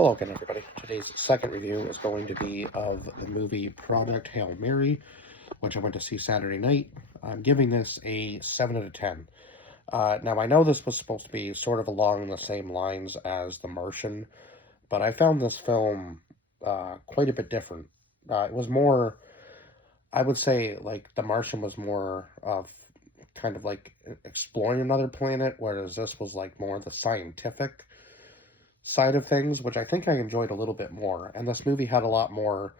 Hello again, everybody. Today's second review is going to be of the movie Project Hail Mary, which I went to see Saturday night. I'm giving this a 7 out of 10. Now, I know this was supposed to be sort of along the same lines as The Martian, but I found this film quite a bit different. It was more, I would say, like The Martian was more of kind of like exploring another planet, whereas this was like more the scientific side of things, which I think I enjoyed a little bit more. And this movie had a lot more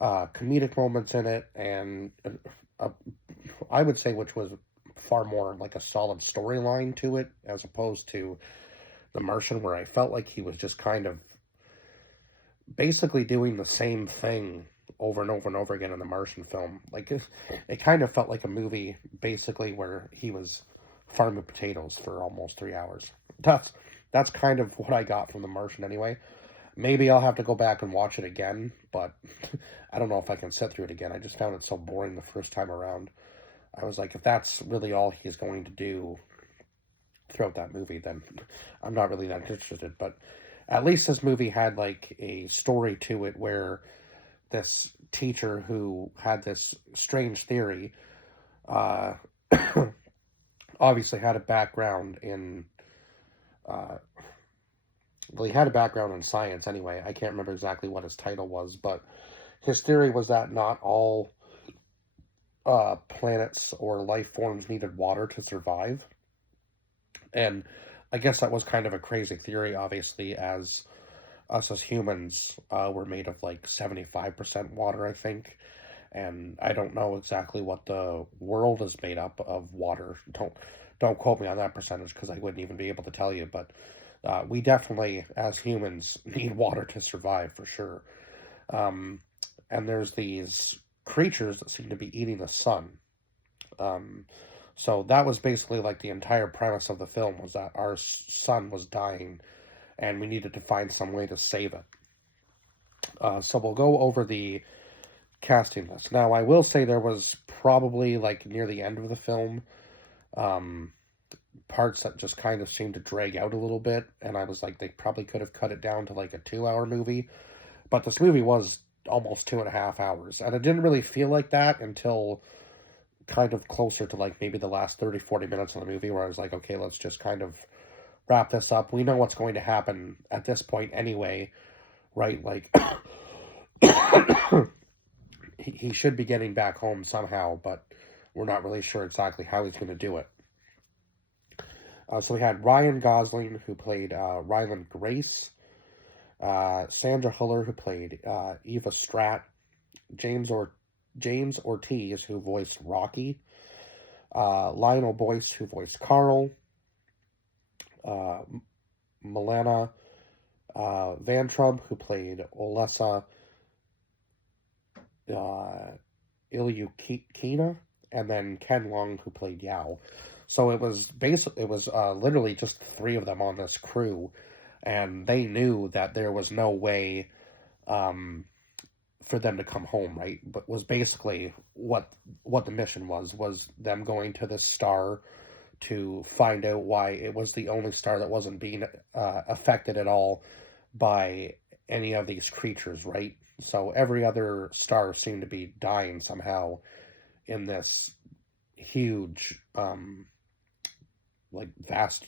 comedic moments in it, and uh, I would say which was far more like a solid storyline to it, as opposed to The Martian, where I felt like he was just kind of basically doing the same thing over and over and over again in the Martian film. Like it kind of felt like a movie basically where he was farming potatoes for almost 3 hours. That's kind of what I got from The Martian anyway. Maybe I'll have to go back and watch it again, but I don't know if I can sit through it again. I just found it so boring the first time around. I was like, if that's really all he's going to do throughout that movie, then I'm not really that interested. But at least this movie had like a story to it where this teacher who had this strange theory uh, obviously had a background in uh, well, he had a background in science anyway. I can't remember exactly what his title was, but his theory was that not all planets or life forms needed water to survive. And I guess that was kind of a crazy theory, obviously, as us as humans were made of like 75% water, I think. And I don't know exactly what the world is made up of water. Don't quote me on that percentage because I wouldn't even be able to tell you. But we definitely, as humans, need water to survive for sure. Um, and there's these creatures that seem to be eating the sun. Um, so that was basically like the entire premise of the film was that our sun was dying, and we needed to find some way to save it. So we'll go over the casting list. Now, I will say there was probably like near the end of the film, um, parts that just kind of seemed to drag out a little bit, and I was like, they probably could have cut it down to like a 2 hour movie. But this movie was almost 2.5 hours, and it didn't really feel like that until kind of closer to like maybe the last 30, 40 minutes of the movie, where I was like, okay, let's just kind of wrap this up. We know what's going to happen at this point anyway, right? Like, he should be getting back home somehow, but we're not really sure exactly how he's going to do it. So we had Ryan Gosling, who played Ryland Grace, Sandra Huller, who played Eva Stratt, James Ortiz, who voiced Rocky, Lionel Boyce, who voiced Carl, uh, Milena Van Trump, who played Olesa Ilyukina, and then Ken Long, who played Yao. So it was literally just three of them on this crew, and they knew that there was no way um, for them to come home, right? But was basically what the mission was them going to this star to find out why it was the only star that wasn't being affected at all by any of these creatures, right? So every other star seemed to be dying somehow in this huge, like vast,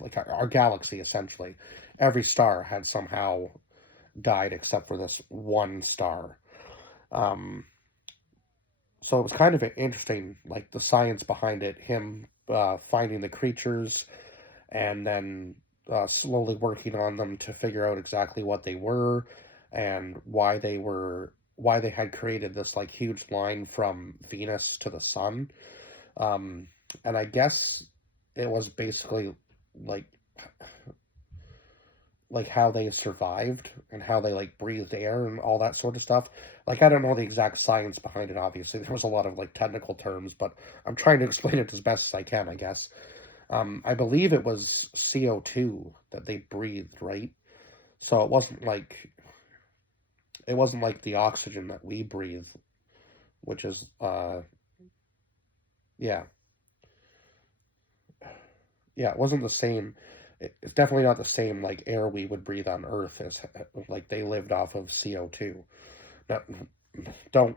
like our galaxy essentially. Every star had somehow died except for this one star. Um, so it was kind of interesting, like the science behind it, him finding the creatures and then slowly working on them to figure out exactly what they were and why they had created this like huge line from Venus to the sun. Um, and I guess it was basically like like how they survived and how they like breathed air and all that sort of stuff. Like I don't know the exact science behind it. Obviously, there was a lot of like technical terms, but I'm trying to explain it as best as I can, I guess. I believe it was CO2 that they breathed, right? So it wasn't like the oxygen that we breathe, which is yeah, yeah, it wasn't the same. it's definitely not the same like air we would breathe on Earth as like they lived off of CO2. Now, don't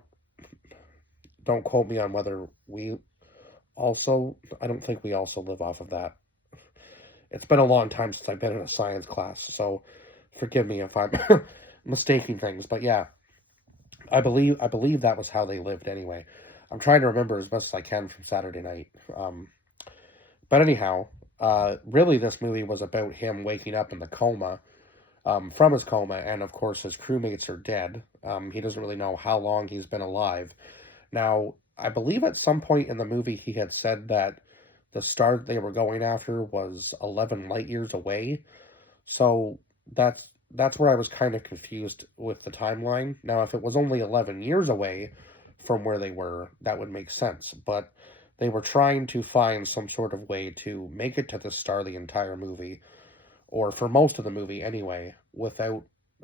don't quote me on whether we also. I don't think we also live off of that. It's been a long time since I've been in a science class, so forgive me if I'm mistaking things. But yeah, I believe that was how they lived anyway. I'm trying to remember as best as I can from Saturday night. But anyhow, really, this movie was about him waking up in the coma, from his coma, and of course his crewmates are dead. He doesn't really know how long he's been alive. Now, I believe at some point in the movie he had said that the star they were going after was 11 light years away. So that's where I was kind of confused with the timeline. Now, if it was only 11 years away from where they were, that would make sense. But they were trying to find some sort of way to make it to the star the entire movie, or for most of the movie anyway,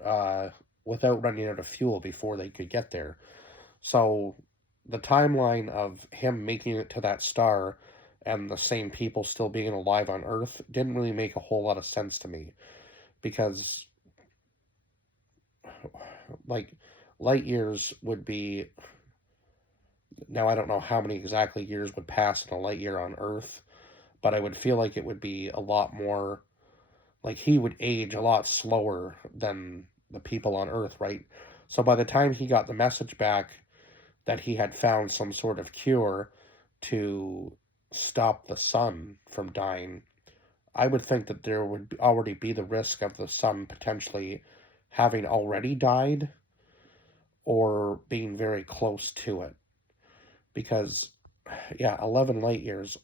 uh, without running out of fuel before they could get there. So the timeline of him making it to that star and the same people still being alive on Earth didn't really make a whole lot of sense to me because, like, light years would be. Now, I don't know how many exactly years would pass in a light year on Earth, but I would feel like it would be a lot more. Like, he would age a lot slower than the people on Earth, right? So by the time he got the message back that he had found some sort of cure to stop the sun from dying, I would think that there would already be the risk of the sun potentially having already died or being very close to it. Because, yeah, 11 light years,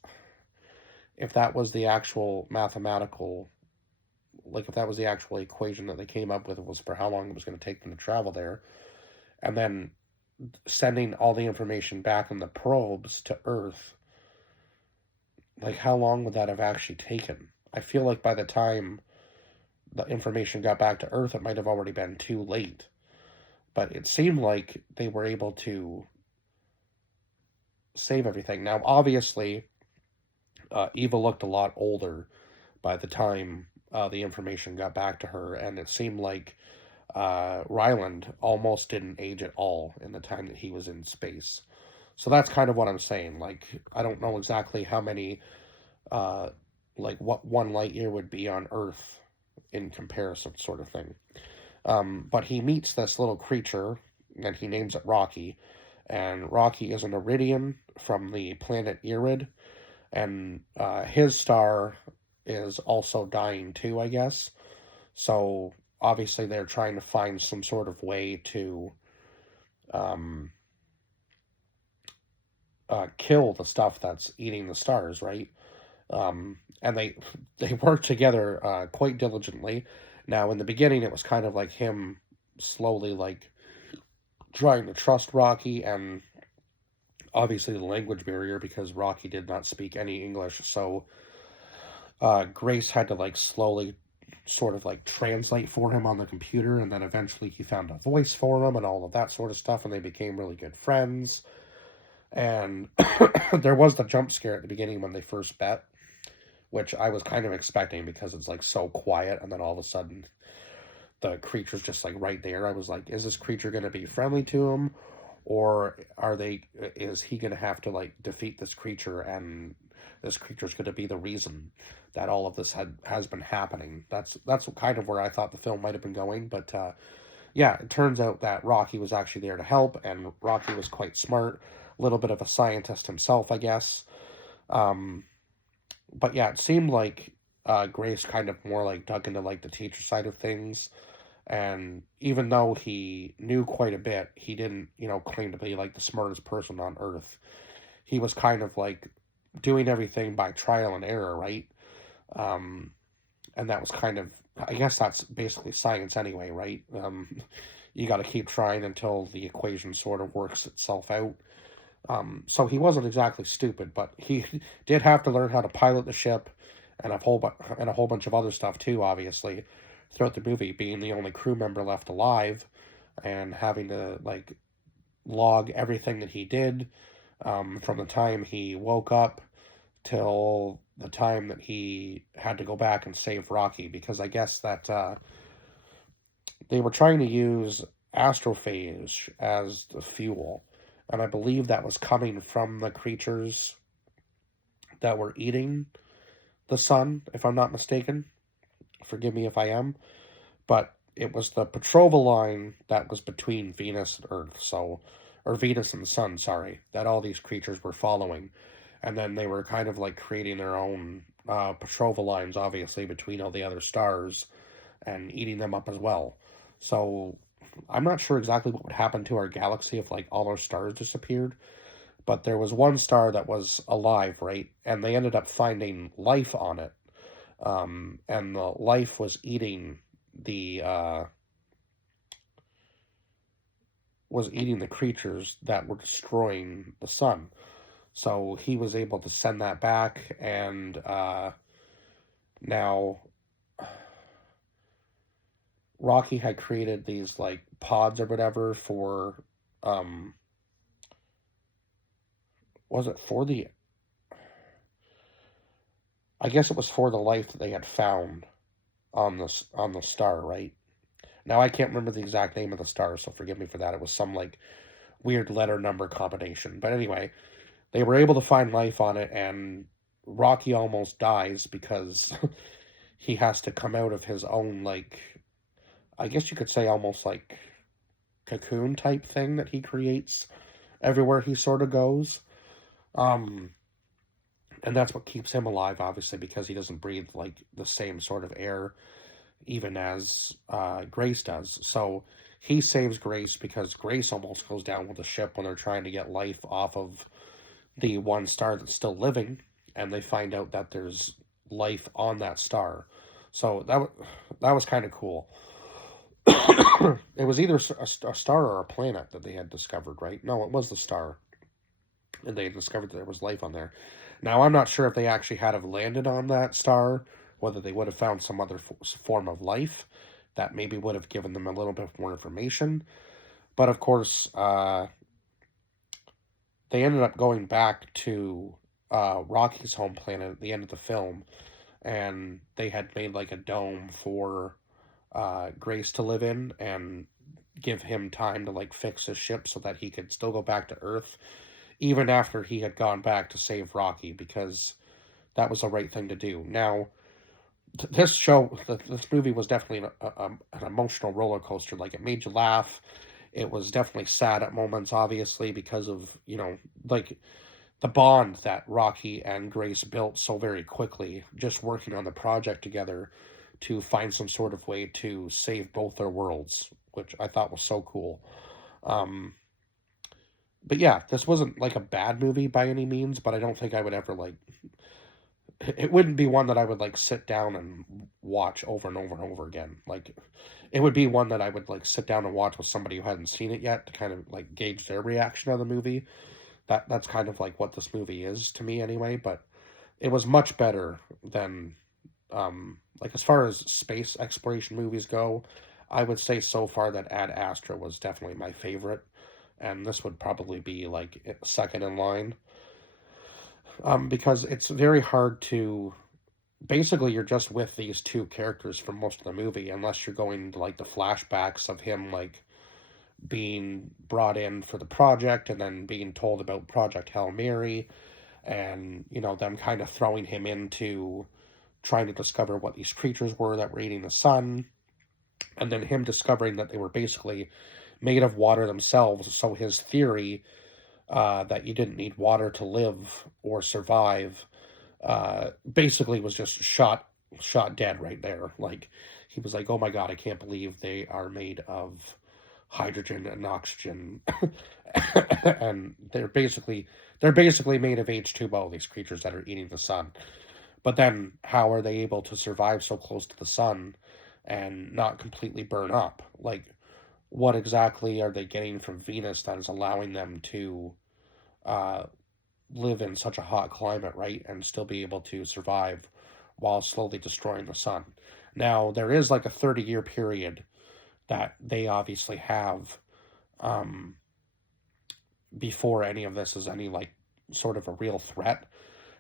if that was the actual mathematical, like if that was the actual equation that they came up with, was for how long it was going to take them to travel there, and then sending all the information back in the probes to Earth, like how long would that have actually taken? I feel like by the time the information got back to Earth, it might have already been too late. But it seemed like they were able to save everything. Now, obviously, Eva looked a lot older by the time the information got back to her, and it seemed like Ryland almost didn't age at all in the time that he was in space. So that's kind of what I'm saying. Like, I don't know exactly how many, uh, like what one light year would be on Earth in comparison, sort of thing. But he meets this little creature, and he names it Rocky. And Rocky is an Iridian from the planet Irid, and his star is also dying too, I guess. So obviously they're trying to find some sort of way to um, kill the stuff that's eating the stars, right? And they work together quite diligently. Now, in the beginning, it was kind of like him slowly like trying to trust Rocky, and obviously the language barrier because Rocky did not speak any English, so Grace had to like slowly sort of like translate for him on the computer, and then eventually he found a voice for him and all of that sort of stuff, and they became really good friends. And there was the jump scare at the beginning when they first met, which I was kind of expecting because it's like so quiet, and then all of a sudden the creature's just like right there. I was like, is this creature going to be friendly to him, or is he going to have to like defeat this creature, and this creature's going to be the reason that all of this has been happening? That's kind of where I thought the film might have been going. But yeah, it turns out that Rocky was actually there to help, and Rocky was quite smart, a little bit of a scientist himself, I guess. But yeah, it seemed like Grace kind of more like dug into like the teacher side of things, and even though he knew quite a bit, he didn't, claim to be like the smartest person on Earth. He was kind of like doing everything by trial and error, right? Um, and that was kind of, I guess that's basically science anyway, right? You got to keep trying until the equation sort of works itself out. So he wasn't exactly stupid, but he did have to learn how to pilot the ship and a whole bunch of other stuff too, obviously, throughout the movie, being the only crew member left alive and having to like log everything that he did, from the time he woke up till the time that he had to go back and save Rocky, because I guess that they were trying to use astrophage as the fuel, and I believe that was coming from the creatures that were eating the sun, if I'm not mistaken. Forgive me if I am, but it was the Petrova line that was between Venus and Earth, so, or Venus and the sun, sorry, that all these creatures were following. And then they were kind of like creating their own Petrova lines, obviously, between all the other stars and eating them up as well. So I'm not sure exactly what would happen to our galaxy if like all our stars disappeared, but there was one star that was alive, right? And they ended up finding life on it. And the life was eating the creatures that were destroying the sun. So he was able to send that back, and now Rocky had created these like pods or whatever for was it for the, I guess it was for the life that they had found on the star, right? Now I can't remember the exact name of the star, so forgive me for that. It was some like weird letter number combination. But anyway, they were able to find life on it, and Rocky almost dies because he has to come out of his own, like, I guess you could say almost like cocoon type thing that he creates everywhere he sort of goes. And that's what keeps him alive, obviously, because he doesn't breathe like the same sort of air even as Grace does. So he saves Grace because Grace almost goes down with the ship when they're trying to get life off of the one star that's still living, and they find out that there's life on that star. So that was kind of cool. It was either a star or a planet that they had discovered, right? No, it was the star, and they discovered that there was life on there. Now, I'm not sure if they actually had have landed on that star, whether they would have found some other form of life that maybe would have given them a little bit more information. But of course, they ended up going back to Rocky's home planet at the end of the film, and they had made like a dome for Grace to live in and give him time to like fix his ship so that he could still go back to Earth even after he had gone back to save Rocky, because that was the right thing to do. Now, this movie was definitely an emotional roller coaster. Like, it made you laugh. It was definitely sad at moments, obviously, because of, like, the bond that Rocky and Grace built so very quickly, just working on the project together to find some sort of way to save both their worlds, which I thought was so cool. But yeah, this wasn't like a bad movie by any means, but I don't think I would ever like, it wouldn't be one that I would like sit down and watch over and over and over again. Like, it would be one that I would like sit down and watch with somebody who hadn't seen it yet to kind of like gauge their reaction of the movie. That's kind of like what this movie is to me anyway, but it was much better than like, as far as space exploration movies go, I would say so far that Ad Astra was definitely my favorite, and this would probably be like second in line. Because it's very hard to, basically you're just with these two characters for most of the movie, unless you're going to like the flashbacks of him like being brought in for the project and then being told about Project Hail Mary, and them kind of throwing him into trying to discover what these creatures were that were eating the sun, and then him discovering that they were basically made of water themselves. So his theory that you didn't need water to live or survive basically was just shot dead right there. Like, he was like, oh my god, I can't believe they are made of hydrogen and oxygen. And they're basically made of H2O, these creatures that are eating the sun. But then how are they able to survive so close to the sun and not completely burn up? Like, what exactly are they getting from Venus that is allowing them to live in such a hot climate, right, and still be able to survive while slowly destroying the sun? Now, there is like a 30-year period that they obviously have before any of this is any like sort of a real threat.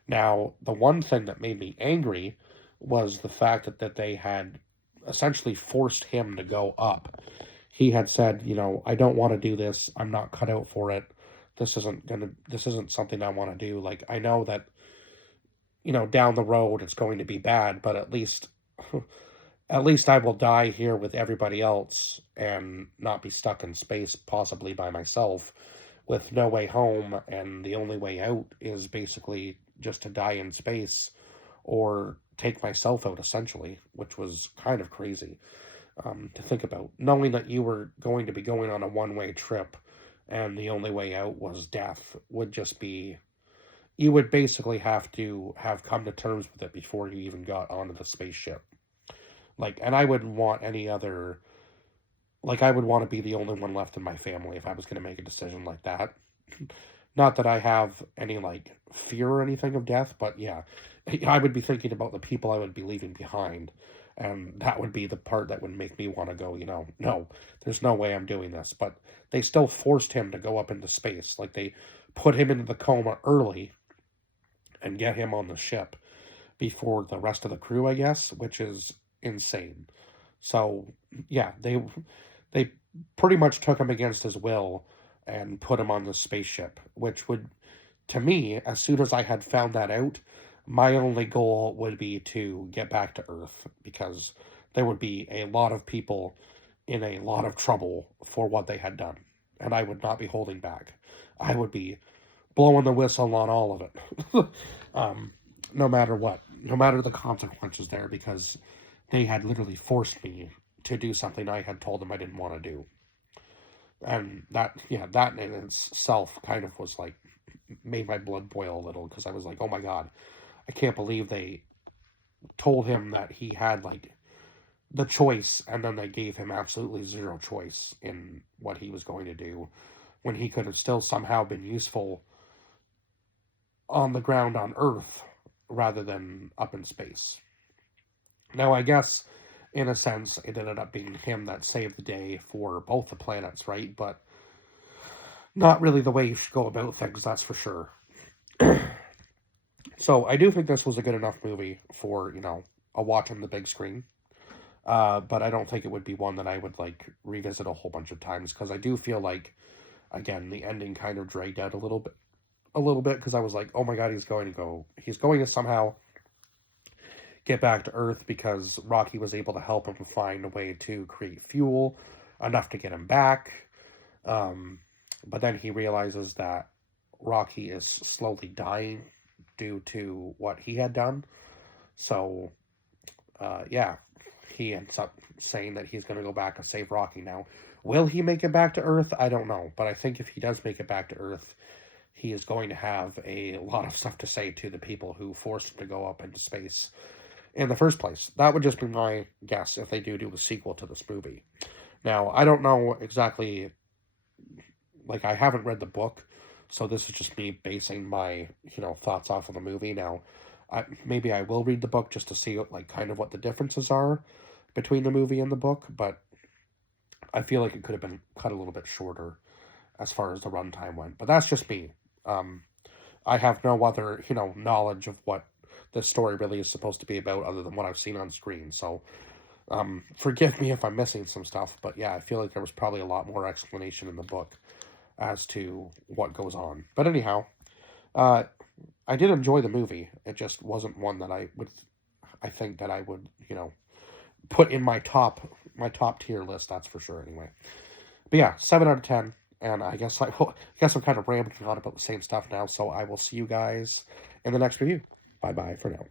Now, the one thing that made me angry was the fact that they had essentially forced him to go up. He had said, I don't want to do this. I'm not cut out for it. This isn't something I want to do. Like, I know that, down the road it's going to be bad, but at least I will die here with everybody else and not be stuck in space, possibly by myself, with no way home, and the only way out is basically just to die in space or take myself out, essentially, which was kind of crazy to think about. Knowing that you were going to be going on a one-way trip and the only way out was death would just be... You would basically have to have come to terms with it before you even got onto the spaceship. And I wouldn't want any other... I would want to be the only one left in my family if I was going to make a decision like that. Not that I have any, fear or anything of death, but yeah, I would be thinking about the people I would be leaving behind, and that would be the part that would make me want to go, no, there's no way I'm doing this. But they still forced him to go up into space. They put him into the coma early and get him on the ship before the rest of the crew, I guess, which is insane. So, yeah, they pretty much took him against his will and put him on the spaceship, which would, to me, as soon as I had found that out, my only goal would be to get back to Earth, because there would be a lot of people in a lot of trouble for what they had done, and I would not be holding back. I would be blowing the whistle on all of it, no matter what, no matter the consequences there, because they had literally forced me to do something I had told them I didn't want to do. And that in itself kind of was made my blood boil a little, because I was like, oh my god, I can't believe they told him that he had the choice, and then they gave him absolutely zero choice in what he was going to do, when he could have still somehow been useful on the ground on Earth rather than up in space. Now, I guess, in a sense, it ended up being him that saved the day for both the planets, right? But not really the way you should go about things, that's for sure. So, I do think this was a good enough movie for, a watch on the big screen. But I don't think it would be one that I would, revisit a whole bunch of times, because I do feel again, the ending kind of dragged out a little bit, because I was like, oh my god, he's going to somehow get back to Earth, because Rocky was able to help him find a way to create fuel enough to get him back. But then he realizes that Rocky is slowly dying due to what he had done. So, yeah, he ends up saying that he's going to go back and save Rocky. Now, will he make it back to Earth? I don't know. But I think if he does make it back to Earth, he is going to have a lot of stuff to say to the people who forced him to go up into space in the first place. That would just be my guess if they do a sequel to this movie. Now, I don't know exactly, I haven't read the book, so this is just me basing my, thoughts off of the movie. Now, maybe I will read the book just to see, kind of what the differences are between the movie and the book, but I feel like it could have been cut a little bit shorter as far as the runtime went. But that's just me. I have no other, knowledge of what this story really is supposed to be about other than what I've seen on screen. So, forgive me if I'm missing some stuff, but yeah, I feel like there was probably a lot more explanation in the book as to what goes on. But anyhow, I did enjoy the movie. It just wasn't one that I think that I would, put in my top tier list, that's for sure anyway. But yeah, 7 out of 10. And I guess I'm kind of rambling on about the same stuff now, so I will see you guys in the next review. Bye-bye for now.